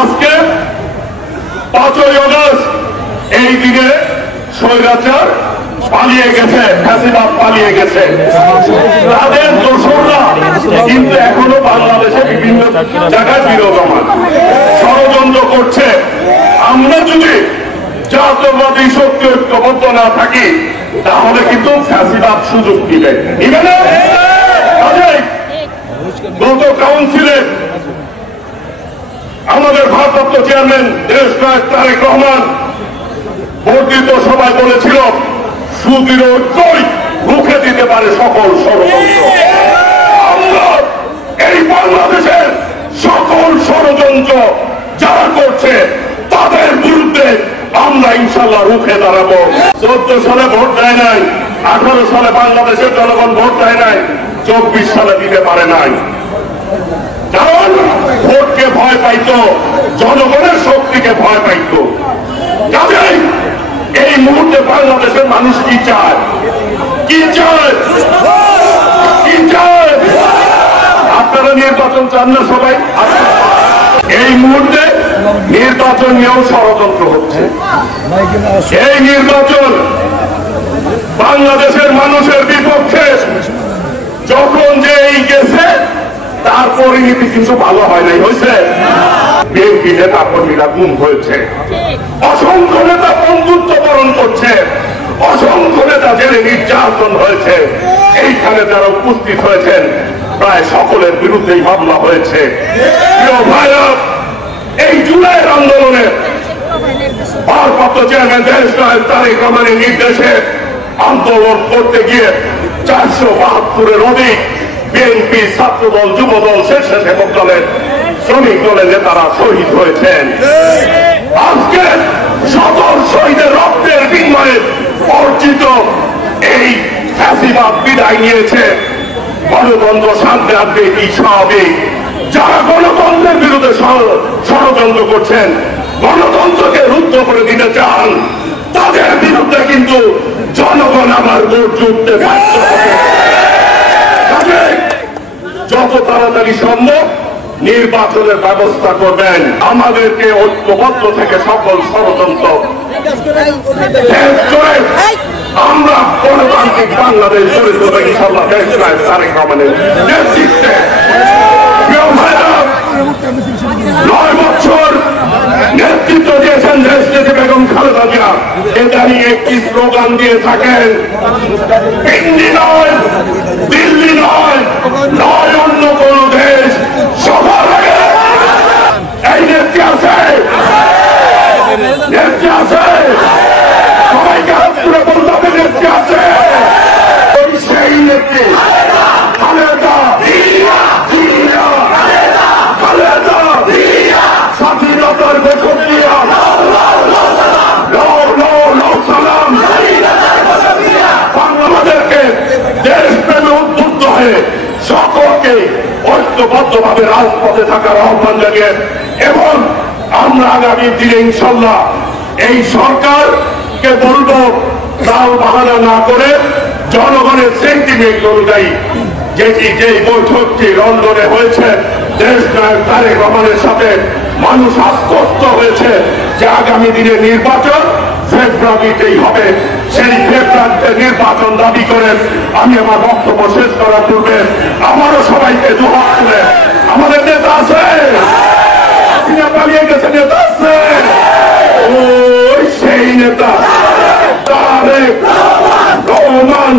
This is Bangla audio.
আজকে 5ই আগস্ট এই দিনে স্বৈরাচার পালিয়ে গেছে, ফ্যাসিবাদ পালিয়ে গেছে। তাদের দোসররা কিন্তু এখনো বাংলাদেশে বিভিন্ন জায়গায় বিরোধমান ষড়যন্ত্র করছে। আমরা যদি জাতীয়বাদী শক্তি ঐক্যবদ্ধ না থাকি তাহলে কিন্তু ফ্যাসিবাদ সুযোগ দিবে। গত কাউন্সিলে আমাদের ভারপ্রাপ্ত চেয়ারম্যান দেশনায়ক তারেক রহমান বর্ধিত সভায় বলেছিল সুদৃঢ় ঐক্যই রুখে দিতে পারে সকল ষড়যন্ত্র। আমরা এই বাংলাদেশের সকল ষড়যন্ত্র যারা করছে তাদের বিরুদ্ধে আমরা ইনশাল্লাহ রুখে দাঁড়াবো। 14 সালে ভোট দেয় নাই, 18 সালে বাংলাদেশের জনগণ ভোট দেয় নাই, 24 সালে দিতে পারে নাই। কারণ ভোটকে ভয় পাইতো, জনগণের শক্তিকে ভয় পাইতো। কাজেই এই মুহূর্তে বাংলাদেশের মানুষ কি চায়, কি চায়, কি চায়? আপনারা নির্বাচন চান না সবাই? এই মুহূর্তে নির্বাচন নিয়েও ষড়যন্ত্র হচ্ছে। এই নির্বাচন বাংলাদেশের মানুষের বিপক্ষে যখন যে এই গেছে তার পরিণতি কিছু ভালো হয় নাই, হয়েছে। বিএনপি নেতা কর্মীরা গুম হয়েছে, অসংখ্য নেতা বন্ধুত্ব বরণ করছে, অসংখ্য নেতা জেলে নির্যাতন হয়েছে। এইখানে যারা উপস্থিত হয়েছেন প্রায় সকলের বিরুদ্ধেই মামলা হয়েছে। প্রিয় ভাইরা, এই জুলাইয়ের আন্দোলনে ভারপ্রাপ্ত চেয়ারম্যান দেশনায়ক তারেক রহমানের নির্দেশে আন্দোলন করতে গিয়ে 472-এর অধিক বিএনপি, ছাত্রদল, যুবদল, স্বেচ্ছাসেবক দলের, শ্রমিক দলের নেতারা শহীদ হয়েছেন। আজকে শত শহীদের রক্তের বিনিময়ে অর্জিত এই ফ্যাসিবাদ বিদায় নিয়েছে। গণতন্ত্র শান্তি আসবে, এটি স্বাভাবিক। যারা গণতন্ত্রের বিরুদ্ধে ষড়যন্ত্র করছেন, গণতন্ত্রকে রুদ্ধ করে দিতে চান, তাদের বিরুদ্ধে কিন্তু জনগণ আবার ভোট জুটতে বাধ্য হবে। যত তাড়াতাড়ি সম্ভব নির্বাচনের ব্যবস্থা করবেন। আমাদেরকে ঐক্যবদ্ধ থেকে সকল ষড়যন্ত্র আমরা গণতান্ত্রিক বাংলাদেশ গড়ে তুলব ইনশাআল্লাহ দেশনায়ক তারেক রহমানের নেতৃত্বে। 9 বছর নেতৃত্ব দিয়েছেন দেশনেত্রী বেগম খালেদা জিয়া। এটা নিয়ে একটি স্লোগান দিয়ে থাকেন, দিল্লি নয়, দিল্লি নয়, নয় অন্য কোন দেশ, সবার আগে এই নেত্রী আছে, নেত্রী আছে, সবাইকে হাত তুলে বলতে হবে নেত্রী আছে। ওই সেই নেত্রী খালেদা জিয়া, খালেদা জিয়া, স্বাধীনতার ঘোষক দিয়া, বাংলাদেশকে দেশপ্রেমে উদ্বুদ্ধ হয়ে সকলকে ঐক্যবদ্ধভাবে রাজপথে থাকার আহ্বান জানিয়ে এবং আমরা আগামী দিনে ইনশাল্লাহ এই সরকারকে বলবো তাও বাহানা না করে জনগণের সেন্টিমেন্ট অনুযায়ী যেই বৈঠকটি লন্ডনে হয়েছে দেশনায়ক তারেক রহমানের সাথে মানুষ আশ্বস্ত হয়েছে যে আগামী দিনে নির্বাচন ফেব্রুয়ারিতেই হবে। সেই ফেব্রুয়ারিতে নির্বাচন দাবি করেন। আমি আমার বক্তব্য শেষ করার পূর্বে আমারও সবাইকে দুহাত তুলে আমাদের নেতা আছে, পালিয়ে গেছে নেতা আছে, ওই সেই নেতা তারেক রহমান।